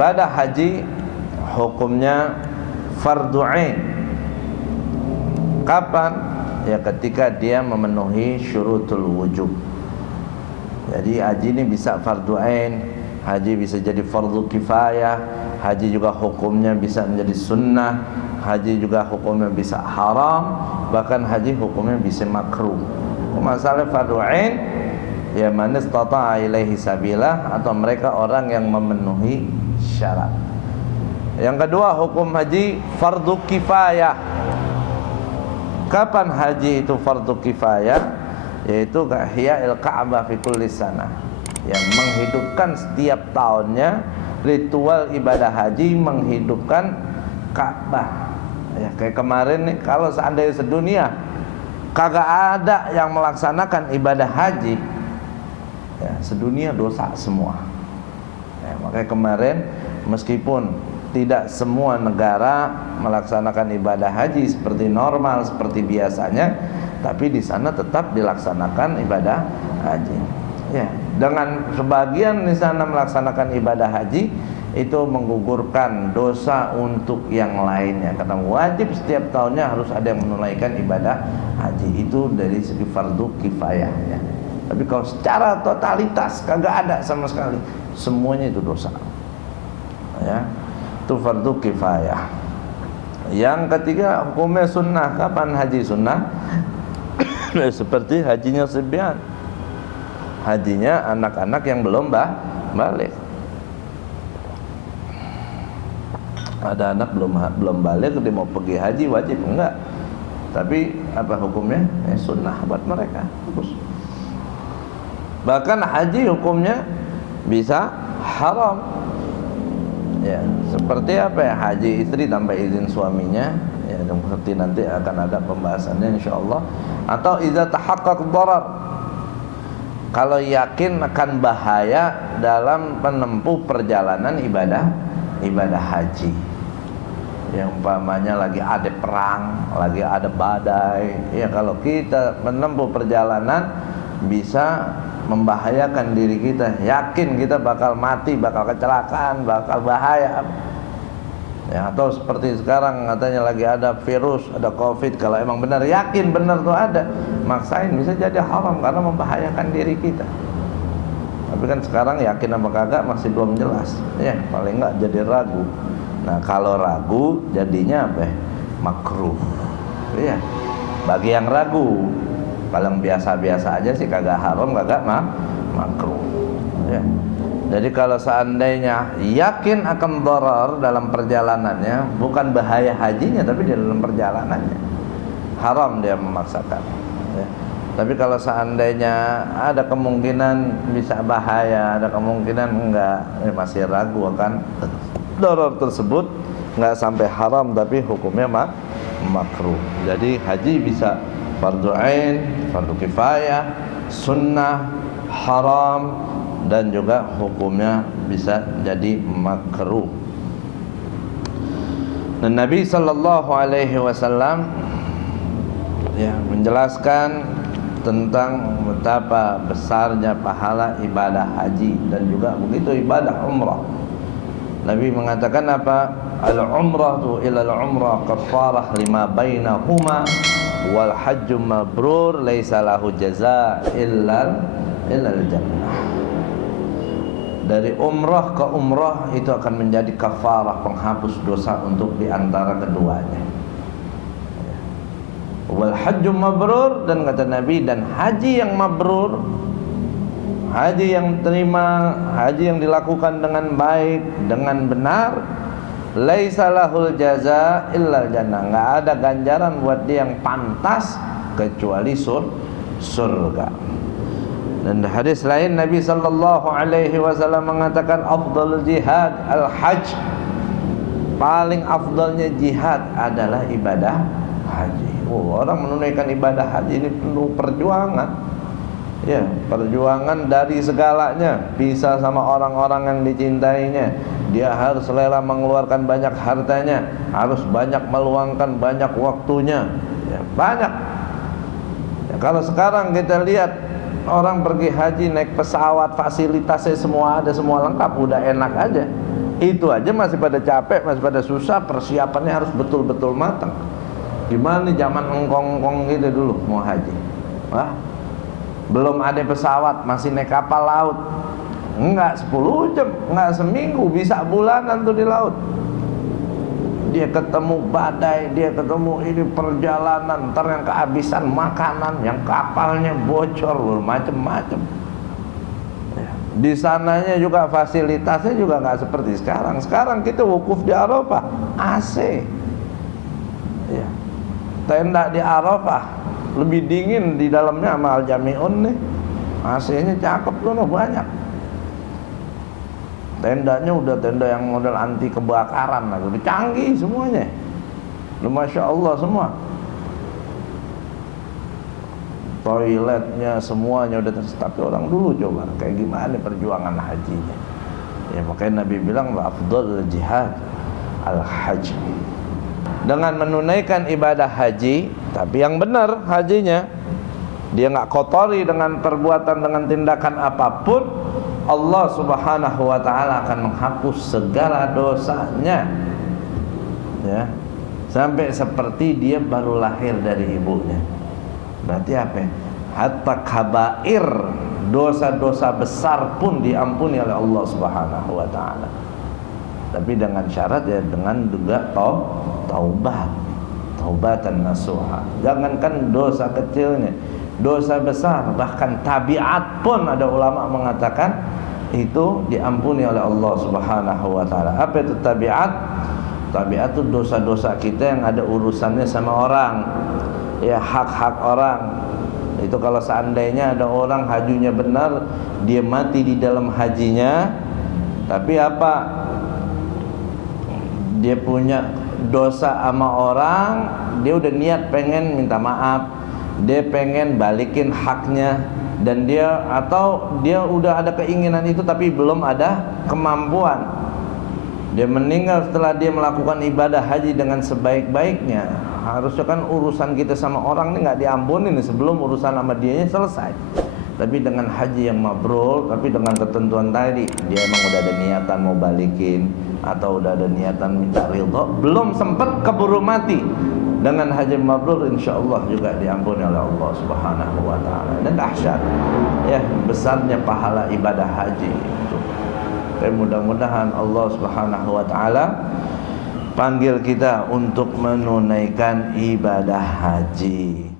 ibadah haji hukumnya fardu ain. Kapan? Ya ketika dia memenuhi syurutul wujub. Jadi haji ini bisa fardu ain, haji bisa jadi fardu kifayah, haji juga hukumnya bisa menjadi sunnah, haji juga hukumnya bisa haram, bahkan haji hukumnya bisa makruh. Masalah fardu ain ya man istata'a ilaihi sabila, atau mereka orang yang memenuhi syarat. Yang kedua, hukum haji fardu kifayah. Kapan haji itu fardu kifayah? Yaitu ihya'il Ka'bah fi kulli sana, yang menghidupkan setiap tahunnya ritual ibadah haji, menghidupkan Ka'bah. Ya, kayak kemarin nih, kalau seandainya sedunia kagak ada yang melaksanakan ibadah haji, ya, sedunia dosa semua. Ya, makanya kemarin meskipun tidak semua negara melaksanakan ibadah haji seperti normal, seperti biasanya, tapi di sana tetap dilaksanakan ibadah haji. Ya, dengan sebagian di sana melaksanakan ibadah haji itu menggugurkan dosa untuk yang lainnya, karena wajib setiap tahunnya harus ada yang menunaikan ibadah haji. Itu dari segi fardu kifayah, ya. Tapi kalau secara totalitas kagak ada sama sekali, semuanya itu dosa, ya. Itu fardu kifayah. Yang ketiga, hukumnya sunnah. Kapan haji sunnah? Seperti hajinya Sibyan, hajinya anak-anak yang belum balik. Ada anak belum balik, dia mau pergi haji, wajib enggak? Tapi apa hukumnya? Sunnah buat mereka. Bagus. Bahkan haji hukumnya bisa haram. Ya, seperti apa ya? Haji istri tanpa izin suaminya, ya, seperti nanti akan ada pembahasannya insyaallah. Atau idza tahaqqaq darar, kalau yakin akan bahaya dalam menempuh perjalanan ibadah haji. Yang umpamanya lagi ada perang, lagi ada badai, ya kalau kita menempuh perjalanan bisa membahayakan diri kita, yakin kita bakal mati, bakal kecelakaan, bakal bahaya. Ya, atau seperti sekarang katanya lagi ada virus, ada Covid, kalau emang benar yakin benar tuh ada, maksain bisa jadi haram karena membahayakan diri kita. Tapi kan sekarang yakin apa kagak masih belum jelas. Ya, paling enggak jadi ragu. Nah, kalau ragu jadinya apa? Makruh. Iya. Bagi yang ragu, kalau biasa-biasa aja sih kagak haram, kagak makruh. Ya. Jadi kalau seandainya yakin akan dharar dalam perjalanannya, bukan bahaya hajinya tapi di dalam perjalanannya, haram dia memaksakan. Ya. Tapi kalau seandainya ada kemungkinan bisa bahaya, ada kemungkinan enggak, masih ragu akan dharar tersebut, enggak sampai haram tapi hukumnya makruh. Jadi haji bisa fardu ain, fardu kifayah, sunnah, haram, dan juga hukumnya bisa jadi makruh. Dan Nabi sallallahu alaihi wasallam ya menjelaskan tentang betapa besarnya pahala ibadah haji dan juga begitu ibadah umrah. Nabi mengatakan apa? Al-umratu ila al-umrah kafarah lima bainahuma wal hajju mabrur laisa lahu jazaa illa al-jannah. Dari umrah ke umrah itu akan menjadi kafarah, penghapus dosa untuk diantara keduanya. Wal hajju mabrur, dan kata Nabi, dan haji yang mabrur, haji yang terima, haji yang dilakukan dengan baik, dengan benar, laisa lahul jaza illal jannah, enggak ada ganjaran buat dia yang pantas kecuali surga. Dan hadis lain Nabi sallallahu alaihi wasallam mengatakan afdhalul jihad al-hajj, paling afdalnya jihad adalah ibadah haji. Orang menunaikan ibadah haji ini penuh perjuangan. Ya, perjuangan dari segalanya, pisah sama orang-orang yang dicintainya. Dia harus rela mengeluarkan banyak hartanya, harus banyak meluangkan banyak waktunya. Ya, banyak. Ya, kalau sekarang kita lihat orang pergi haji naik pesawat, fasilitasnya semua ada, semua lengkap, udah enak aja. Itu aja masih pada capek, masih pada susah, persiapannya harus betul-betul matang. Gimana nih zaman engkong-engkong gitu dulu mau haji? Wah, belum ada pesawat, masih naik kapal laut. Enggak 10 jam, enggak seminggu, bisa bulanan tuh di laut. Dia ketemu badai, dia ketemu ini perjalanan, ntar yang kehabisan makanan, yang kapalnya bocor, macem-macem. Di sananya juga fasilitasnya juga nggak seperti sekarang. Sekarang kita wukuf di Arafah, AC. Ya. Tenda di Arafah lebih dingin di dalamnya sama Al-Jami'un nih. AC-nya cakep tuh, banyak. Tendanya udah tenda yang model anti kebakaran, lebih canggih semuanya. Masya Allah semua. Toiletnya semuanya udah tapi orang dulu coba kayak gimana perjuangan hajinya. Ya makanya Nabi bilang afdhalul jihad al-hajj. Dengan menunaikan ibadah haji, tapi yang benar hajinya, dia nggak kotori dengan perbuatan, dengan tindakan apapun, Allah Subhanahu wa ta'ala akan menghapus segala dosanya, ya, sampai seperti dia baru lahir dari ibunya. Berarti apa? Hatta kabair, dosa-dosa besar pun diampuni oleh Allah Subhanahu wa ta'ala. Tapi dengan syarat ya, dengan juga taubat, taubatan nasuha. Jangankan dosa kecilnya, dosa besar, bahkan tabiat pun ada ulama mengatakan itu diampuni oleh Allah Subhanahu wa ta'ala. Apa itu tabiat? Tabiat itu dosa-dosa kita yang ada urusannya sama orang, ya, hak-hak orang. Itu kalau seandainya ada orang hajinya benar, dia mati di dalam hajinya, tapi apa? Dia punya dosa sama orang, dia udah niat pengen minta maaf, dia pengen balikin haknya, dan dia atau dia udah ada keinginan itu tapi belum ada kemampuan. Dia meninggal setelah dia melakukan ibadah haji dengan sebaik-baiknya. Harusnya kan urusan kita sama orang ini nggak diampunin sebelum urusan sama dianya selesai. Tapi dengan haji yang mabrur, tapi dengan ketentuan tadi, dia emang udah ada niatan mau balikin atau udah ada niatan minta ridho, belum sempat keburu mati, dengan haji mabrur insyaallah juga diampuni oleh Allah Subhanahu wa ta'ala. Dan dahsyat ya besarnya pahala ibadah haji itu. Dan mudah-mudahan Allah Subhanahu wa ta'ala panggil kita untuk menunaikan ibadah haji.